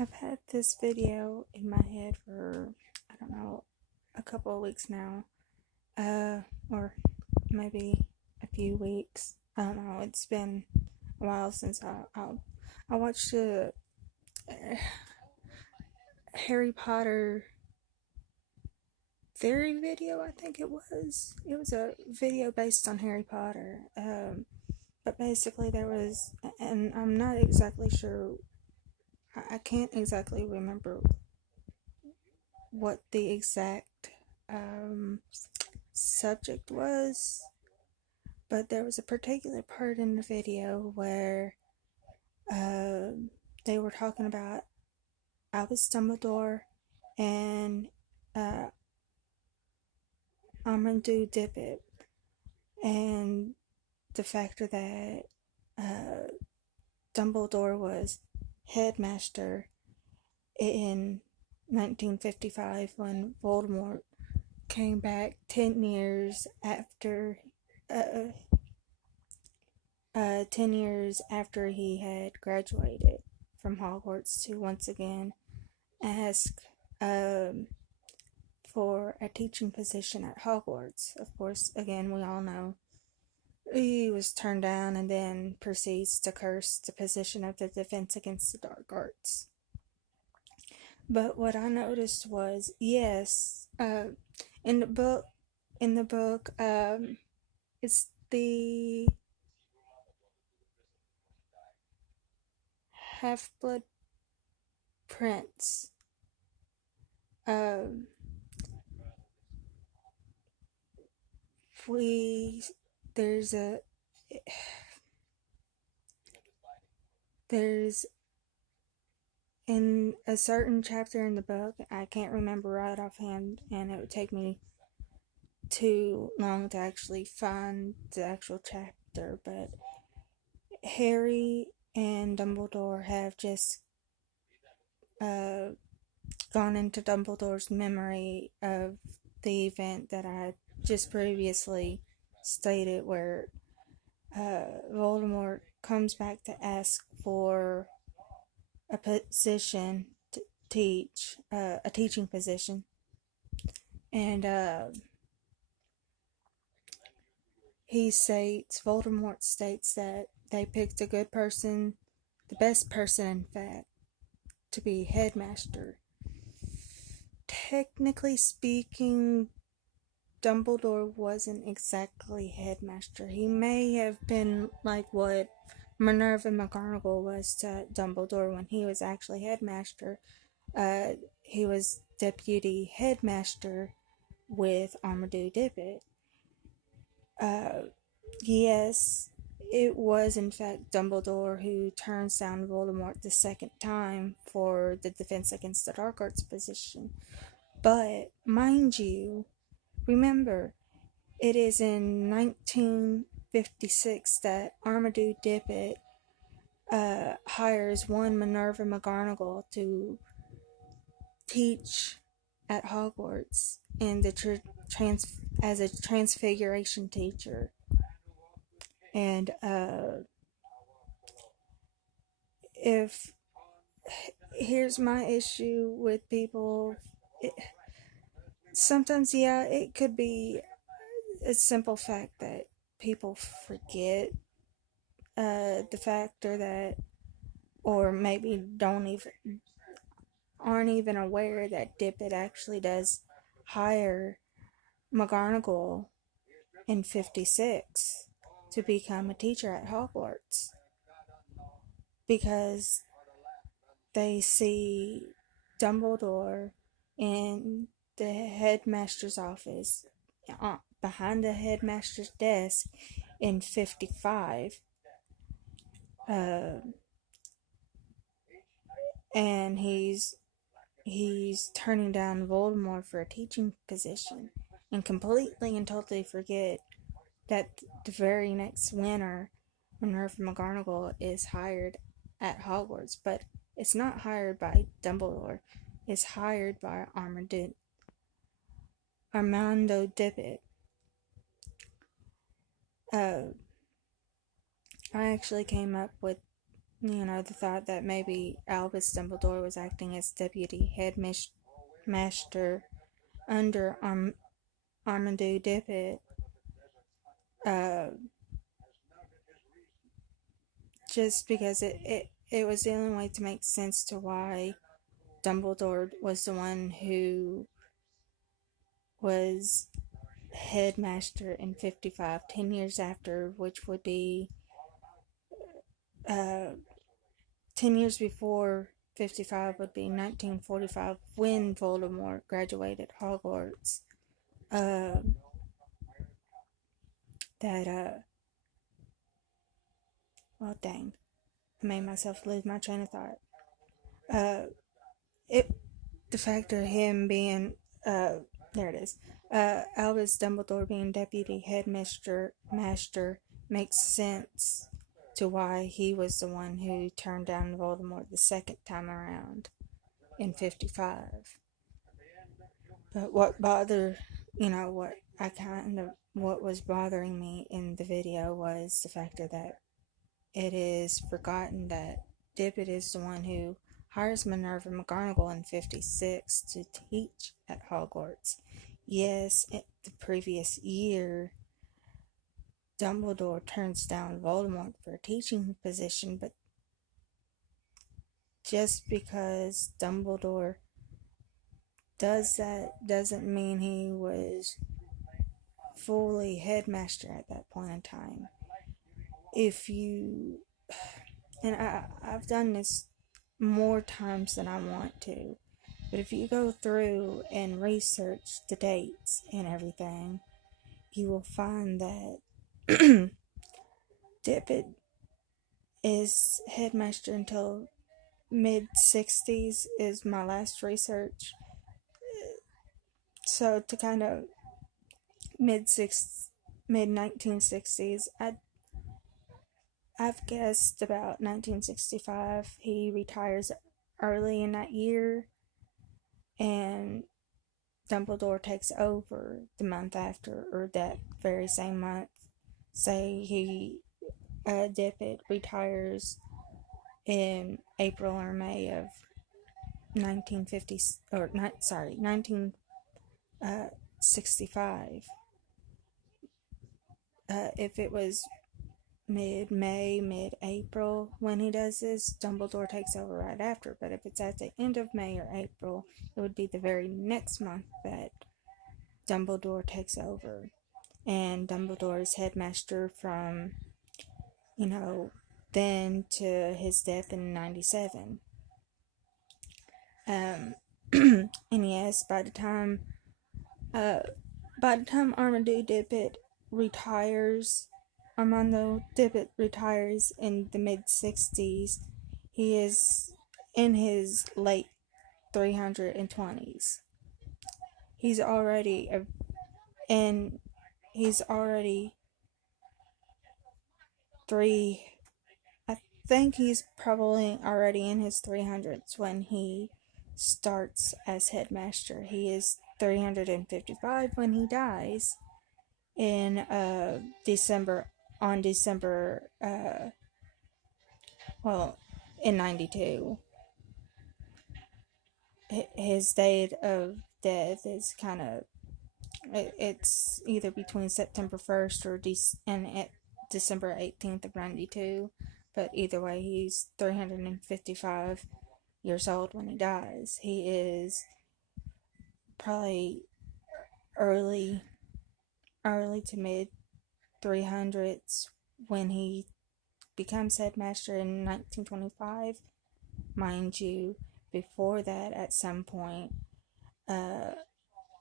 I've had this video in my head for, I don't know, a couple of weeks now. Or maybe a few weeks. I don't know. It's been a while since I watched a Harry Potter theory video, I think it was. It was a video based on Harry Potter. But basically there was, and I'm not exactly sure, I can't exactly remember what the exact subject was, but there was a particular part in the video where uh, they were talking about Albus Dumbledore and uh, Amadou Dippet, and the fact that uh, Dumbledore was headmaster in 1955 when Voldemort came back 10 years after uh, 10 years after he had graduated from Hogwarts to once again ask for a teaching position at Hogwarts. Of course, again, we all know he was turned down and then proceeds to curse the position of the Defense Against the Dark Arts. But what I noticed was, yes, in the book, it's the Half-Blood Prince. Um, we there's a there's in a certain chapter in the book, I can't remember right offhand, and it would take me too long to actually find the actual chapter, but Harry and Dumbledore have just uh, gone into Dumbledore's memory of the event that I just previously stated, where Voldemort comes back to ask for a position to teach, a teaching position, and Voldemort states that they picked a good person, the best person, in fact, to be headmaster. Technically speaking, Dumbledore wasn't exactly headmaster. He may have been like what Minerva McGonagall was to Dumbledore when he was actually headmaster. He was deputy headmaster with Amadou Dippet. Yes, it was in fact Dumbledore who turns down Voldemort the second time for the Defense Against the Dark Arts position. But, mind you, remember, it is in 1956 that Amadou Dippet hires one Minerva McGonagall to teach at Hogwarts in the as a transfiguration teacher. And if here's my issue with people, sometimes, yeah, it could be a simple fact that people forget the factor that, or maybe aren't even aware that Dippet actually does hire McGonagall in 56 to become a teacher at Hogwarts, because they see Dumbledore in the headmaster's office, behind the headmaster's desk in 55, and he's turning down Voldemort for a teaching position, and completely and totally forget that the very next winter, Minerva McGonagall is hired at Hogwarts, but it's not hired by Dumbledore. It's hired by Armando Dippet. I actually came up with the thought that maybe Albus Dumbledore was acting as deputy headmaster under Armadou Dippet, uh, just because it was the only way to make sense to why Dumbledore was the one who was headmaster in 55, 10 years after, which would be uh, 10 years before 55 would be 1945 when Voldemort graduated Hogwarts. Uh, that, well, dang, I made myself lose my train of thought. Uh, it, the fact of him being, there it is, Albus Dumbledore being deputy headmaster master makes sense to why he was the one who turned down Voldemort the second time around in 55. But what was bothering me in the video was the fact that it is forgotten that Dippet is the one who hires Minerva McGonagall in 56 to teach at Hogwarts. Yes, the previous year, Dumbledore turns down Voldemort for a teaching position, but just because Dumbledore does that doesn't mean he was fully headmaster at that point in time. If you, and I've done this more times than I want to, but if you go through and research the dates and everything, you will find that Dippet is headmaster until mid 60s is my last research. So to kind of mid 1960s, I've guessed about 1965. He retires early in that year, and Dumbledore takes over the month after, or that very same month. Say Dippet retires in April or May of 1950, or not, sorry, 1965. If it was mid-May, mid-April when he does this, Dumbledore takes over right after. But if it's at the end of May or April, it would be the very next month that Dumbledore takes over. And Dumbledore is headmaster from, then to his death in 97. And yes, by the time Armando Dippet retires in the mid 60s, he is in his late 320s. He's already I think he's probably already in his 300s when he starts as headmaster. He is 355 when he dies in December in 92. His date of death is kind of, it's either between September 1st or December 18th of 92, but either way, he's 355 years old when he dies. He is probably early to mid 300s when he becomes headmaster in 1925. Mind you, before that, at some point,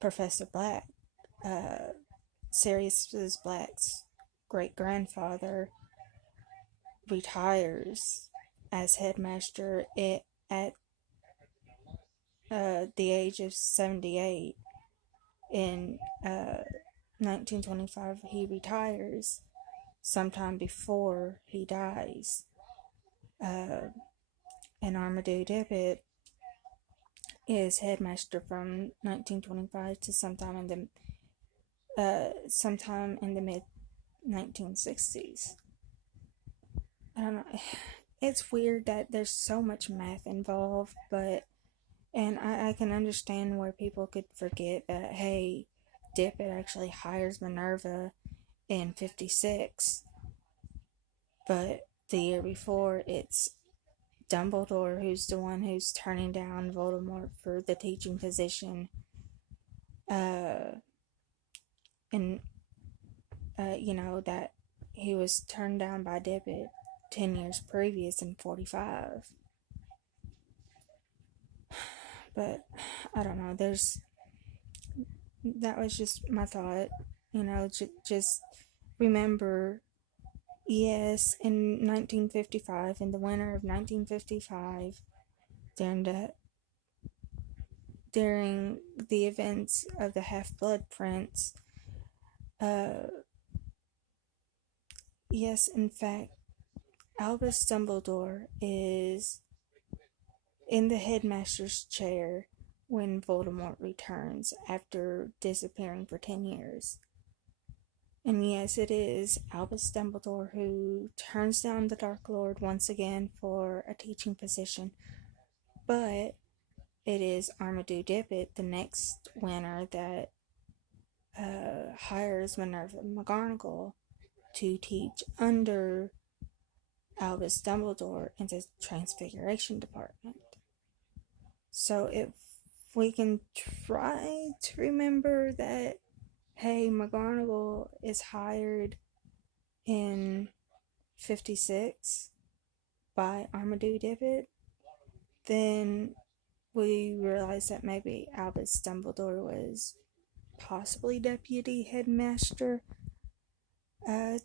Professor Black, Sirius Black's great-grandfather, retires as headmaster at the age of 78. In 1925, he retires sometime before he dies. And Armadou Dippet is headmaster from 1925 to sometime in the mid 1960s. I don't know. it's weird that there's so much math involved, but and I can understand where people could forget that, hey, Dippet actually hires Minerva in 56, but the year before it's Dumbledore who's the one who's turning down Voldemort for the teaching position, uh, and that he was turned down by Dippet 10 years previous in 45. But I don't know, that was just my thought. Just remember, yes, in 1955, in the winter of 1955, during the during the events of the Half-Blood Prince, uh, yes, in fact, Albus Dumbledore is in the headmaster's chair when Voldemort returns after disappearing for 10 years. And yes, it is Albus Dumbledore who turns down the Dark Lord once again for a teaching position, but it is Armadou Dippet, the next winner, that hires Minerva McGonagall to teach under Albus Dumbledore in the Transfiguration Department. So if we can try to remember that, hey, McGonagall is hired in 56 by Armadou Dippet, then we realize that maybe Albus Dumbledore was possibly deputy headmaster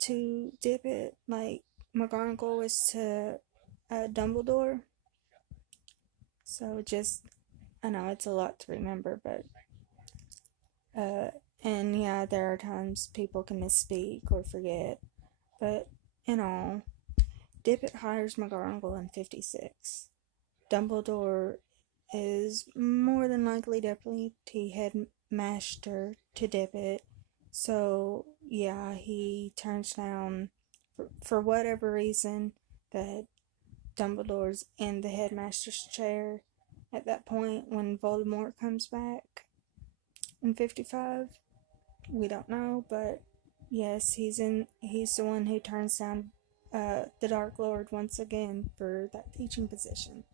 to Dippet, like McGonagall was to Dumbledore. So I know it's a lot to remember, but and yeah, there are times people can misspeak or forget, but in all, Dippet hires McGonagall in 56. Dumbledore is more than likely deputy headmaster to Dippet, so yeah, he turns down, for whatever reason, that Dumbledore's in the headmaster's chair at that point when Voldemort comes back in 55. We don't know, but yes, he's the one who turns down the Dark Lord once again for that teaching position.